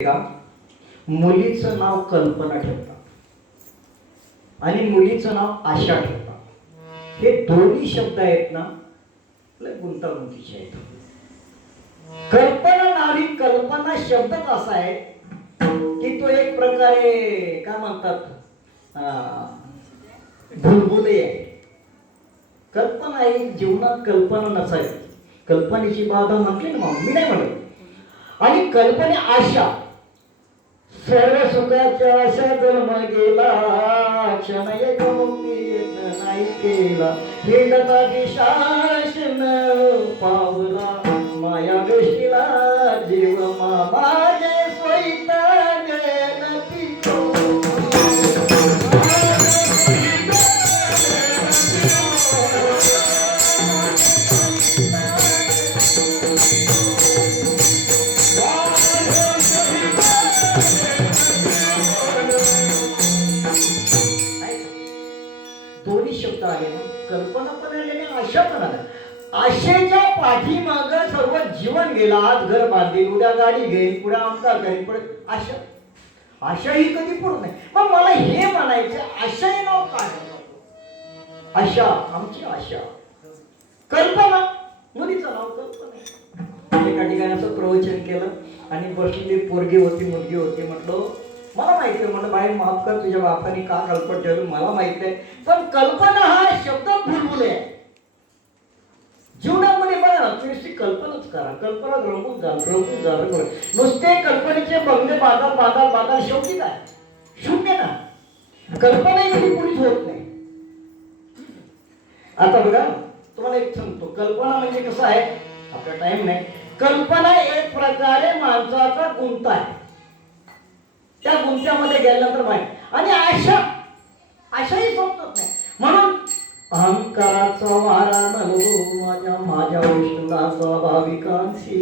का मुलीचं नाव कल्पना ठेवतात आणि मुलीचं नाव आशा ठेवतात. हे दोन्ही शब्द आहेत ना लय गुंतागुंतीचे आहेत. कल्पना नावी कल्पना शब्दच असा आहे की तो एक प्रकारे काय म्हणतात भुलभुले आहे. कल्पना एक जीवनात कल्पना नसावी. कल्पनेची बाधा म्हटली ना मी नाही म्हणत. आणि कल्पने आशा सर्व सुखाच्या आशा जन्म गेला क्षण एक नाही केला हिंडता दिशाशन पावला माया वेशीला जीव माझे स्वैताग नपितो. दोन्ही शब्द आहे ना. कल्पना पण आली आणि आशा पण आली. आशेच्या पाठीमाग सर्व जीवन गेला. आज घर बांधेल, उद्या गाडी घेईल, पुढे आमका करेल, पुढे आशा. आशा ही कधी पूर्ण नाही. मग मला हे म्हणायचं आशा हे नाव काय? आशा, आमची आशा. कल्पना, मुलीचं नाव कल्पना. एका ठिकाणी असं प्रवचन केलं आणि बसलेली पोरगी होती, मुलगी होती. म्हटलं मला माहिती आहे. म्हणलं बाई माफ कर, तुझ्या बापाने का कल्पना ठेवली मला माहिती आहे, पण कल्पना हा शब्द भुलभुले आहे. जीवनामध्ये बघा ना, तुम्ही कल्पनाच करा. कल्पना रंगून जा. नुसते कल्पनेचे बंगले बांधा शेवटी काय शून्य ना. कल्पना कधी पुरीच होत नाही. आता बघा तुम्हाला एक सांगतो, कल्पना म्हणजे कसं आहे, आपला टाइम नाही. कल्पना एक प्रकारे माणसाचा गुंता आहे. त्या गुंत्यामध्ये गेल्यानंतर माहिती. आणि आशाही संपत नाही. म्हणून अहंकाराचा वारा नको माझ्या विष्णूला स्वाभाविकांशी.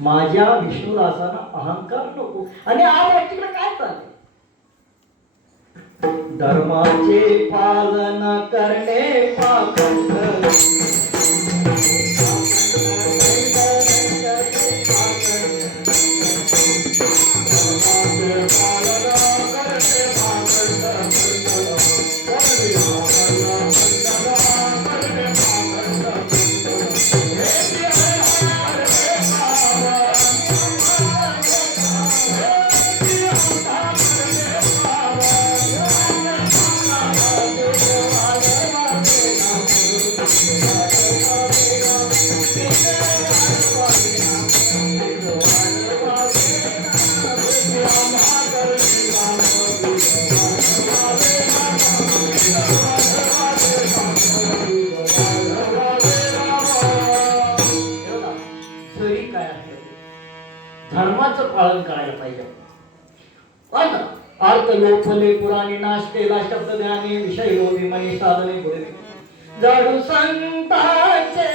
माझ्या विष्णुदासाला अहंकार नको. आणि आज तिकडे काय चाललंय? धर्माचे पालन करणे पाखंड धर्माचं पालन करायला पाहिजे. अर्थ लोपले पुराणी नाश केला शब्द ज्ञानी विषय लोभी मनी साधने पुढे जडू संतांचे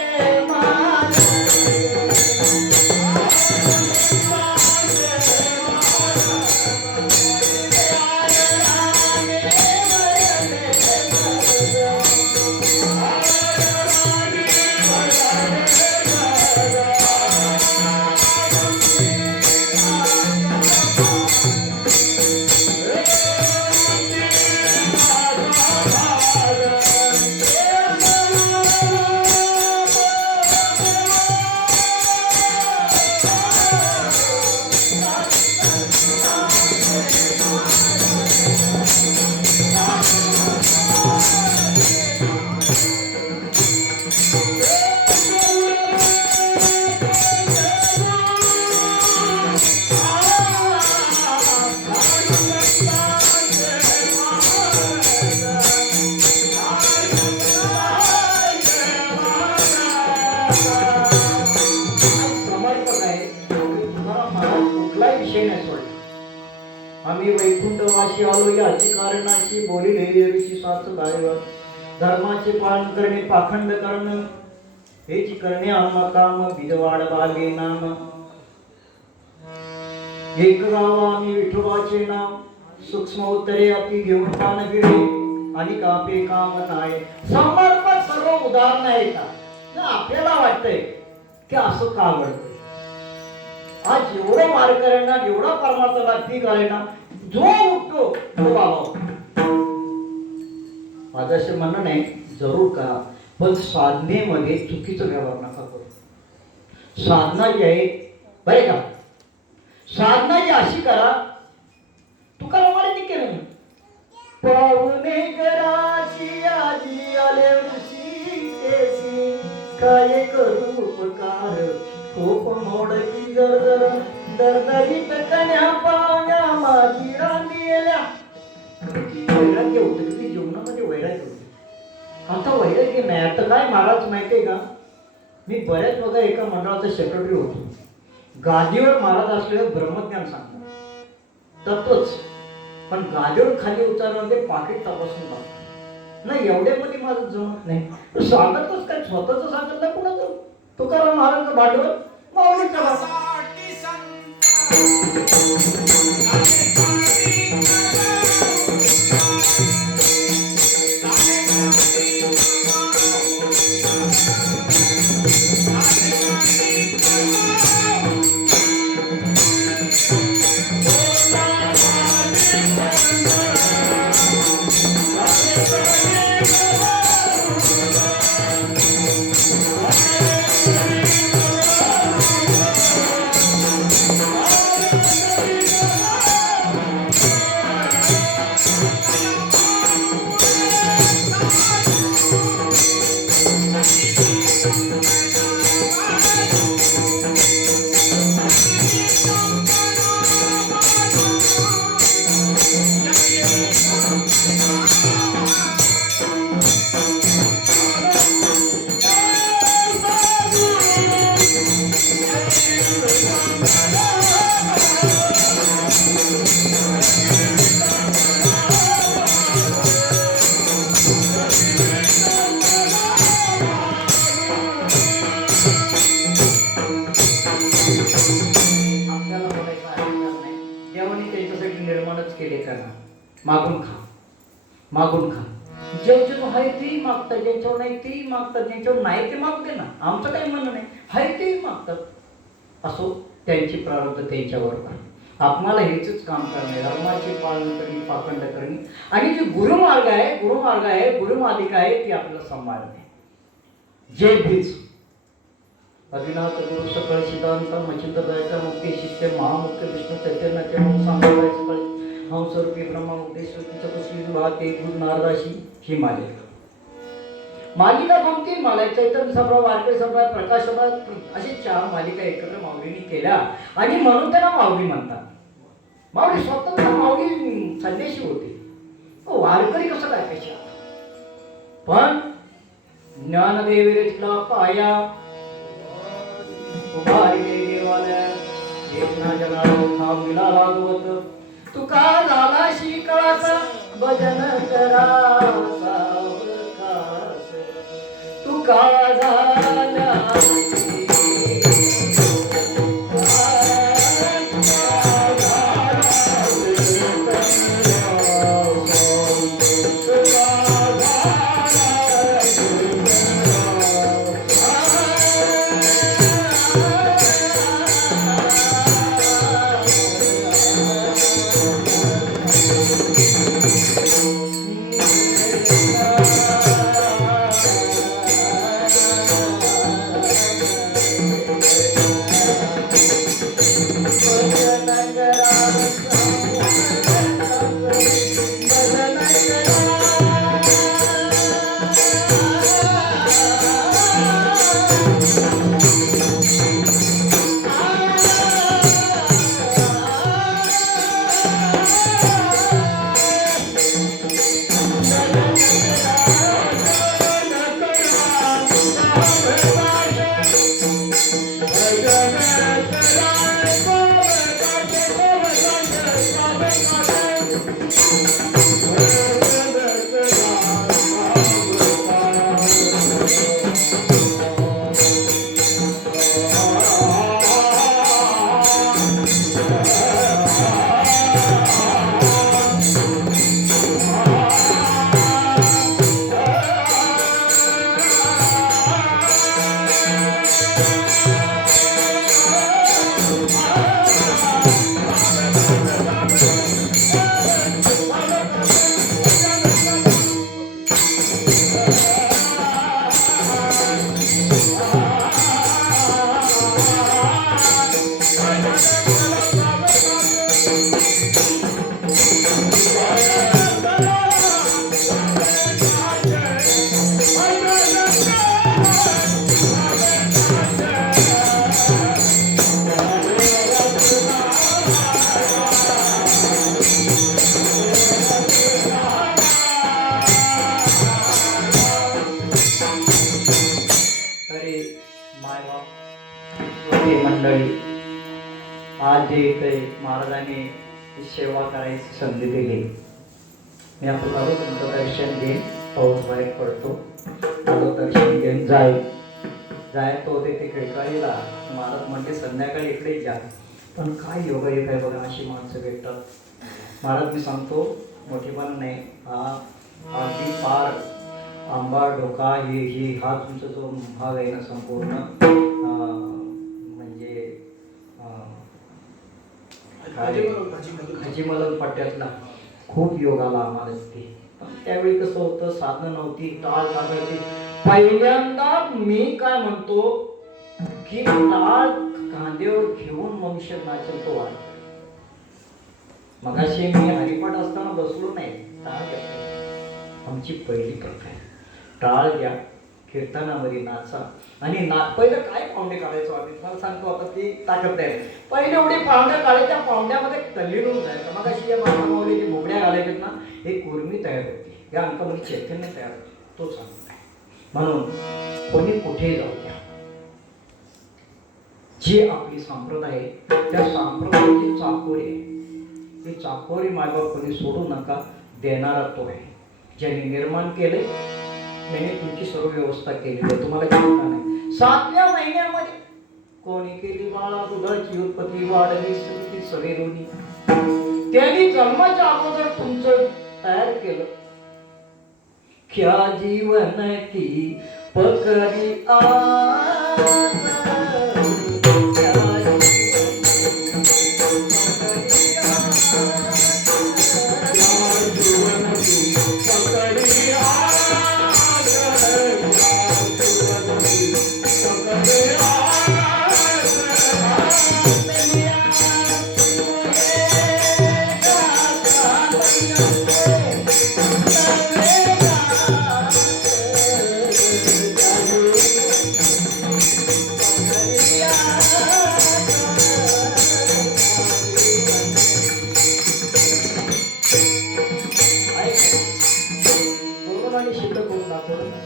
आम्ही वैकुंठवासी आलो याची कारणाशी बोली देवीची साथ गायवर. धर्माचे पालन करणे पाखंड करणं हेची करणे आम्हा काम विधवाड बागे नाम. एक गाव आम्ही विठोबाचे नाव सूक्ष्म उत्तरे अति घेऊन पान फिरे आणि कापे काम नाही. समर्पक सर्व उदाहरण आहेत. आपल्याला वाटतंय की असं का घडतंय, आज एवढं वारकऱ्यांना एवढा परमार्थाला पीक आहे ना, जो उठतो तो बाबा. माझं असं म्हणणं नाही, जरूर करा, पण साधनेमध्ये चुकीचं व्यवहार नका करू. साधना जी आहे बरे का, साधना जी अशी करा, तुकाराम महाराजांनी केलं ना, पाहुणे घराची आजी आले ऋषी काय करू उपकार, खूप मोडकी गरजर दरदरीत कन्या पाहुण्या माझी रांधेल्या. वैराग्य होतं, किती जीवनामध्ये वैराग्य होतं. आता वैराग्य नाही. आता काय महाराज माहितीये का, मी बऱ्याच बघा एका मंडळाचा सेक्रेटरी होतो. गादीवर महाराज असलेलं ब्रह्मज्ञान सांगतात तत्वच, पण गादीवर खाली उतारल्यामध्ये पाकिट तपासून टाकतात. नाही एवढ्यामध्ये माझं जमत नाही. सांगतच काय, स्वतःच सांगत नाही कुणाचं. तुकाराम महाराज भांडवल माऊलीचा बाबा. मागून खा, मागून खा. ज्याच्यावर आहे तेही मागतात, ज्याच्यावर नाही तेही मागतात, ज्याच्यावर नाही ते मागू दे ना, आमचं काही म्हणणं नाही. आहे तेही मागतात, असो त्यांची प्रारब्ध त्यांच्यावर. आपल्याला हेच काम करणे, धर्माची पालन करणे, पाखंड करणे, आणि जे गुरुमार्ग आहे, गुरुमार्गिका आहे ती आपल्याला सांभाळणे. जे बीज अभिनाथ गुरु सकळ सिद्धांत मचिंत दयाचा मुक्ती शिष्य महामुख्य विष्णू चैतन्याचे मुख सांभाळायचे हम स्वरूपी ब्रह्मा उद्देश वाहते गुरु नारदाशी ही मालिका 2-3 माला चैतन्य सभा, वारकरी सभा, प्रकाश सभा अशी 4 मालिका एकत्र माऊलींनी केल्या, आणि म्हणून त्यांना माऊली म्हणतात. माऊली स्वतंत्र माऊली संदेशी होते. वारकरी कसं काय कशा, पण ज्ञानदेव रचला पाया उभारी देवालय एकना जगाला नाव मिळा लागवत. तुका झाला शिकाचा भजन करा सावकाश, तुका झाला मंडळी आज जे इथे महाराजांनी सेवा करायची संधी दिली, मी आपण आलो तुमचं दर्शन घेईन. पाऊस बाहेर पडतो, आलो दर्शन घेऊन जायचं होते ते खिळकाळीला. महाराज म्हणते संध्याकाळी इकडे जा. पण काय योगा येत आहे बघा, अशी माणसं भेटतात. महाराज मी सांगतो मोठेपण नाही, हा अगदी पार आंबा ढोका ही हा तुमचा जो भाग आहे ना संपूर्ण म्हणजे हाजीमलन पट्ट्यातला खूप योगाला आम्हाला ते. पण त्यावेळी कसं होतं, साधनं नव्हती, टाळ टाकायची. पहिल्यांदा मी काय म्हणतो की टाळ कांद्यावर घेऊन मनुष्य नाचल तो आहे. मगाशी मी हरिपाठ असताना बसलो नाही, टाळ घेतला. आमची पहिली प्रथा आहे, टाळ घ्या, कीर्तनामध्ये नाचा. आणि पहिलं काय पाहुणे काढायचो आम्ही, मला सांगतो आता ती ताकद आहे. पहिले एवढे पाहुण्या काढायच्या, पाहुण्यामध्ये तल्लीन जायचं. मग अशी या मामावले जे मोगड्या घालायच्यात ना, एक कुर्मी तयार होती, या अंकामध्ये चैतन्य तयार होते, तो सांगत आहे. म्हणून कोणी कुठे जाऊ द्या, जी आपली संप्रदाय आहे त्या संप्रदायाची चाकोरी आहे, ती चाकोरी मायबाप कोणी सोडू नका. देणारा तो आहे, ज्याने निर्माण केले, त्याने तुमची सर्व व्यवस्था केली आहे, तुम्हाला चिंता नाही. 7व्या महिन्यामध्ये कोणी केली बाळा दुधाची उत्पत्ती, वाढली सगळी सवेरोनी. त्यांनी जन्माच्या अगोदर तुमचं तयार केलं. क्या जीवन की पकडी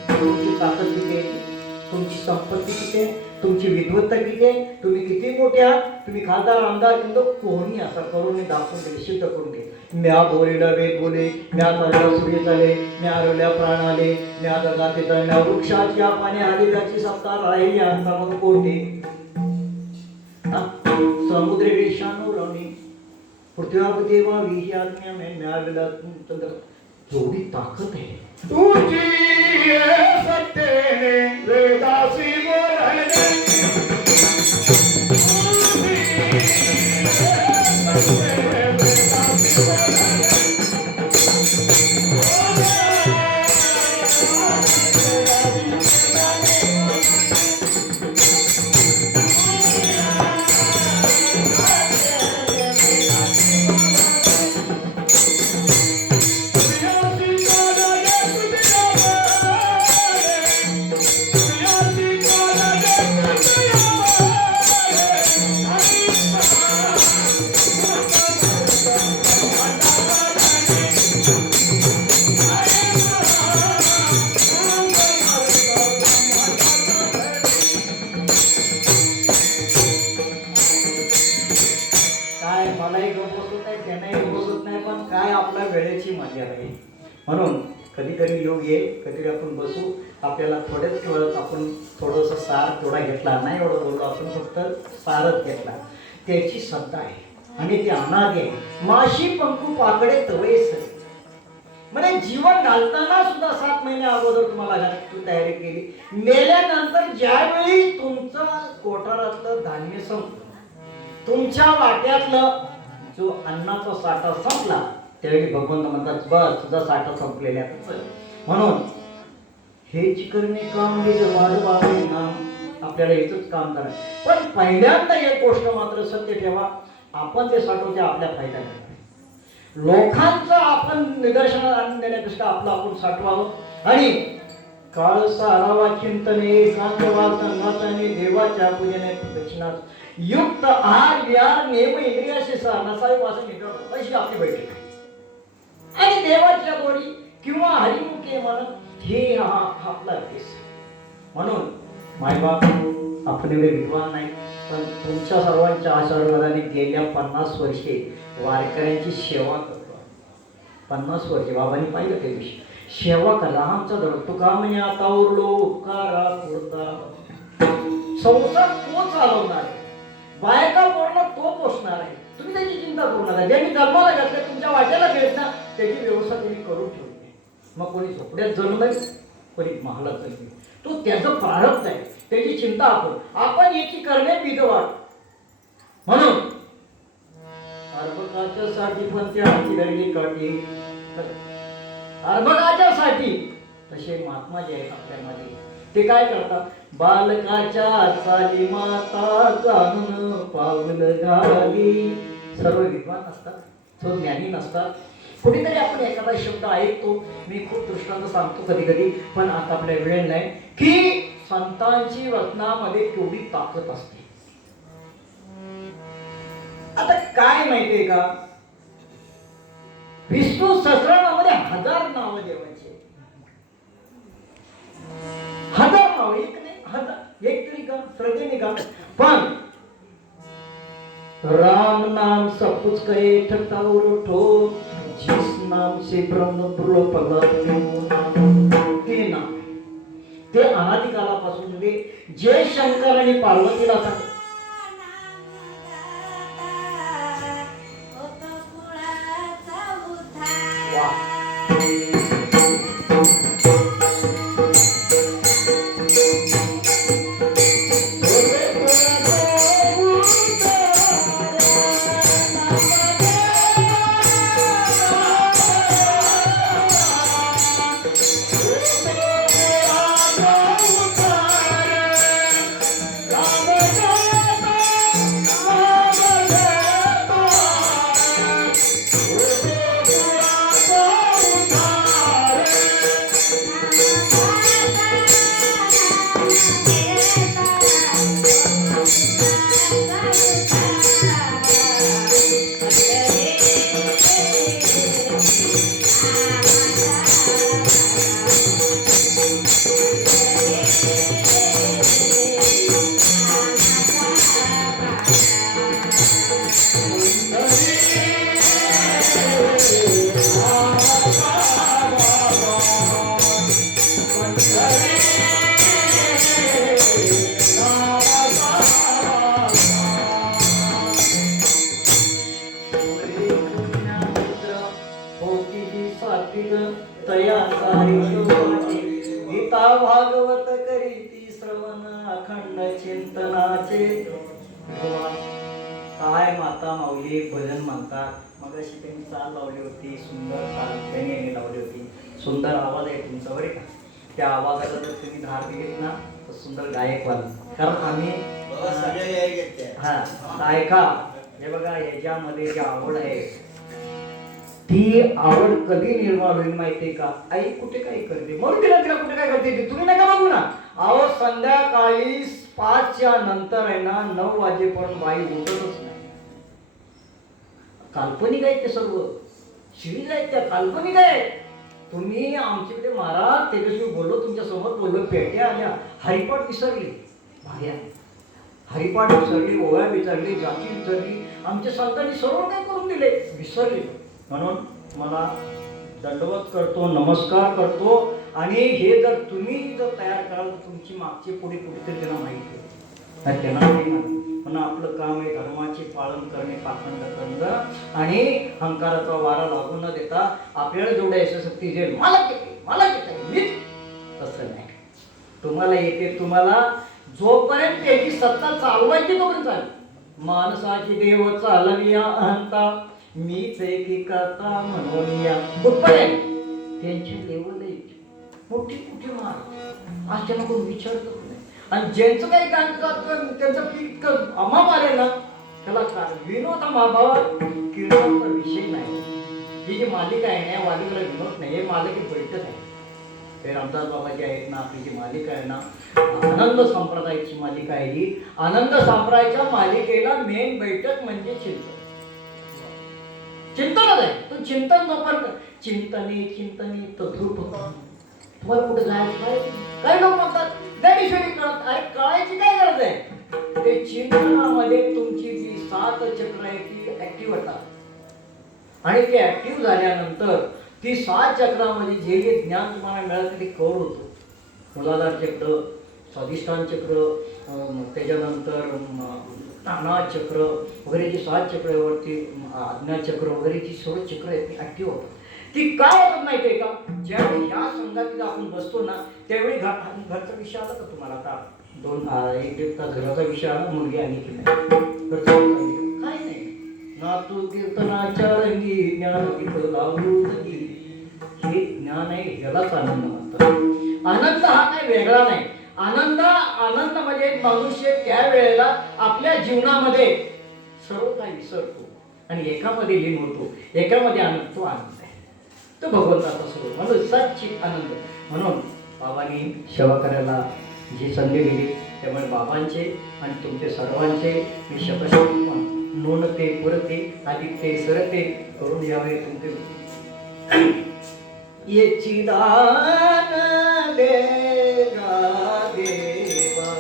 तुमची ताकद किती आहे, तुमची संपत्ती किती आहे, तुमची विद्वत्ता किती आहे, तुम्ही किती मोठे आहात. तुम्ही खासदार आमदार कोणी असा करून दाखवून दिले, सिद्ध करून दिले. म्या बोलेला वेद बोले, म्या चालला सूर्य चाले, म्या आरवल्या प्राण आले, म्या जगाते तळण्या वृक्षाची पाने आली, त्याची सत्ता राहिली अंता मग कोठे. समुद्र वेशानो रवणी पृथ्वीपती वा विही आज्ञा म्या तुमचं एवढी ताकद आहे. तुझी सत्तेने वेदासी बोलणे, म्हणून कधीतरी योग येईल, कधीतरी आपण बसू. आपल्याला थोड्याच वेळात आपण थोडंसं सार थोडा घेतला, नाही एवढं बोललो आपण, फक्त सारच घेतला. त्याची सत्ता आहे आणि ती अनादी आहे. माशी पंखू पाकडे तवयस म्हणजे जीवन घालताना सुद्धा 7 महिन्या अगोदर तुम्हाला घरात तयारी केली. मेल्यानंतर ज्यावेळी तुमचं कोठारातलं धान्य संपलं तुमच्या वाट्यातलं जो अन्नाचा साठा संपला त्यावेळी भगवंत म्हणतात बस तुझा साठा संपलेला आहे, चल. म्हणून हेच करणे काम हे वाढवावे ना, आपल्याला हेच काम करायचं. पण पहिल्यांदा एक गोष्ट मात्र सत्य ठेवा, आपण ते साठवते आपल्या फायद्याने. लोकांचं आपण निदर्शनात आणून देण्यापेक्षा आपलं आपण साठवावं. आणि काळ सारावा चिंतने एकांतवाद संघाताने देवाच्या पूजेने दक्षिणात युक्त आहार विहार नेम इंद्रियाशी नसावे वाचन निघावं, अशी आपली बैठक आहे. आणि देवाच्या गोडी किंवा हरिमुखे म्हणून हे हा आपला केस. म्हणून मायबाप आपण एवढे विद्वान नाही, पण तुमच्या सर्वांच्या आशीर्वादाने गेल्या 50 वर्षे वारकऱ्यांची सेवा करतो. 50 वर्षे बाबांनी पाहिलं ते दिवशी सेवा करा आमचा धड तुका म्हणजे आता उरलो उपकारा पुरता. संसार तो चालवणार आहे, बायका पूर्ण तो पोसणार आहे, तुम्ही त्याची चिंता करू नका. ज्यांनी जन्माला घातले तुमच्या वाट्याला घेत ना त्याची व्यवस्था तुम्ही करून ठेवली. मग कोणी झोपड्यात जन्मलंय, कोणी महालात जन्मले, तो त्याचं प्रारब्ध आहे, त्याची चिंता आपण याची करणे विधवाट. म्हणून अर्भकाच्या साठी पण त्या हाती धरली काठी, अर्भकाच्या साठी तसे महात्मा जे आहेत आपल्यामध्ये ते काय करतात, बालकाच्या चाली माता जाणून पाऊल घाली. सर्व विद्वान असतात, तो ज्ञानी नसतात. कुठेतरी आपण एखादा शब्द ऐकतो, मी खूप दृष्टांत सांगतो कधी कधी, पण आता आपल्या वेळ नाही, की संतांची वचनामध्ये केवढी ताकद असते. आता काय माहितीये का, विष्णू सहस्रनामामध्ये 1000 नावं देवायचे, 1000 नाव, एक नाही 1000, एक तरी का श्रद्धेने का. पण राम नाम सब कुछ कहे ठगता और उठो, जिस नाम से ब्रह्म पुरलो हे नाम ते अनादिकालापासून जे शंकर आणि पार्वतीला सांगतात. गीता भागवत करीती श्रवण अखंड चिंतनाचे. काय माता माऊली भजन म्हणतात, मग अशी त्यांनी चाल लावली होती, सुंदर चाल त्यांनी लावली होती, सुंदर आवाज आहे तुमचा बरे का. त्या आवाजाला जर तुम्ही धार दिलीत ना तर सुंदर गायक व्हाल. कारण आम्ही हा ऐका, हे बघा याच्यामध्ये जी आवड आहे ती आवड कधी निर्माण होईल माहितीये का, आई कुठे काय करते म्हणून तिला कुठे काय करते तुम्ही नका बघू ना. अहो संध्याकाळी 5च्या नंतर आहे ना 9 वाजेपर्यंत बाई उठतच नाही. काल्पनिक आहे ते सर्व, शिरीज आहेत त्या, काल्पनिक आहे. तुम्ही आमच्याकडे महाराज त्याच्याशी बोललो, तुमच्या समोर बोललो, पेट्या आल्या, हरिपाठ विसरली, भाग्या हरिपाठ विसरली, ओव्या विसरली, जाती विसरली, आमच्या संतांनी सर्व काय करून दिले, विसरले. म्हणून मला दंडवत करतो, नमस्कार करतो. आणि हे जर तुम्ही जर तयार कराल तर तुमची मागची पुढे कुठेतरी त्यांना माहिती आहे, त्यांना नाही माहिती. म्हणून आपलं काम आहे धर्माचे पालन करणे, पाखंड करणं आणि अहंकाराचा वारा लागू न देता आपल्याला जेवढ्या यशस्वी येईल, मला येते मीच, तसं नाही. तुम्हाला येते, तुम्हाला जोपर्यंत त्याची सत्ता चालवायची तोपर्यंत चालेल. माणसाची देव चालविया अहंता मीच एकी करता म्हणून या कुठपर्यंत त्यांची देव लई मोठी मोठी मार आज त्यांना कोण विचारतच नाही. आणि ज्यांचं काही गाणं जातं त्यांचं पीक अमाप आले ना त्याला काय विनोद भावा कीर्तनचा विषय नाही. ही जी मालिका आहे ना मालिकेला विनोद नाही, हे मालिकेत बैठक आहे. हे रामदास बाबाजी आहेत ना, आपली जी मालिका आहे ना आनंद संप्रदायाची मालिका आहे ही. आनंद संप्रदायाच्या मालिकेला मेन बैठक म्हणजे चिंतन. चिंतनच आहे. तू चिंतन जोपर्यंत चिंतने चिंतने तद्रूप तुम्हाला कुठे जायचं काय काही लोक म्हणतात ज्ञानेश्वरी कळत. अरे कळायची काय गरज आहे. ते चिंतनामध्ये तुमची जी 7 चक्र आहे ती ऍक्टिव्ह होतात आणि ते ऍक्टिव्ह झाल्यानंतर ती 7 चक्रामध्ये जे जे ज्ञान तुम्हाला मिळालं ते कौर होतं. मूलाधार चक्र, स्वाधिष्ठान चक्र, त्याच्यानंतर नाना चक्र वगैरे जी 7 चक्रावरती आज्ञा चक्र वगैरे जी सर्व चक्र आहेत ती ऍक्टिव्ह होतात. ती का होत माहिती आहे का. ज्यावेळी ह्या संघातीत आपण बसतो ना त्यावेळी घरचा विषय आला का तुम्हाला का एक घराचा विषय आला मुलगी आणि की नाही काय नाही ना तू कीर्तनाच्या रंगी ज्ञान हे ज्ञान आहे. ह्यालाच आनंद म्हणतात. आनंद हा काय वेगळा नाही. आनंद म्हणजे मनुष्य त्या वेळेला आपल्या जीवनामध्ये सर्व काही विसरतो आणि एकामध्ये लीन होतो. एकामध्ये आनंद तो आनंद आहे. तो भगवंताचा स्वरूप म्हणून सच्चित आनंद. म्हणून बाबांनी सेवा करायला जी संधी दिली त्यामुळे बाबांचे आणि तुमचे सर्वांचे मी शतशत नोंदते पुरते आदित्य सरते करून यावे तुमचे याची दान देगा देवा.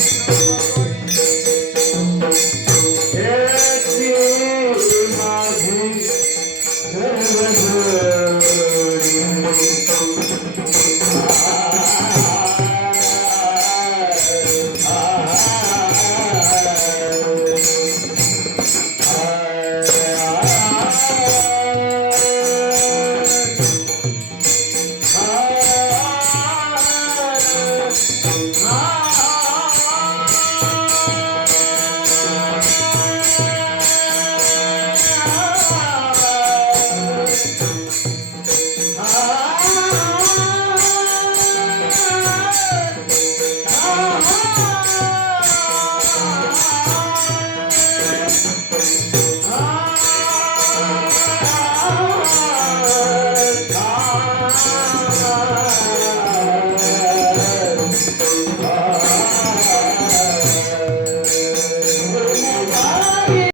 Thank you.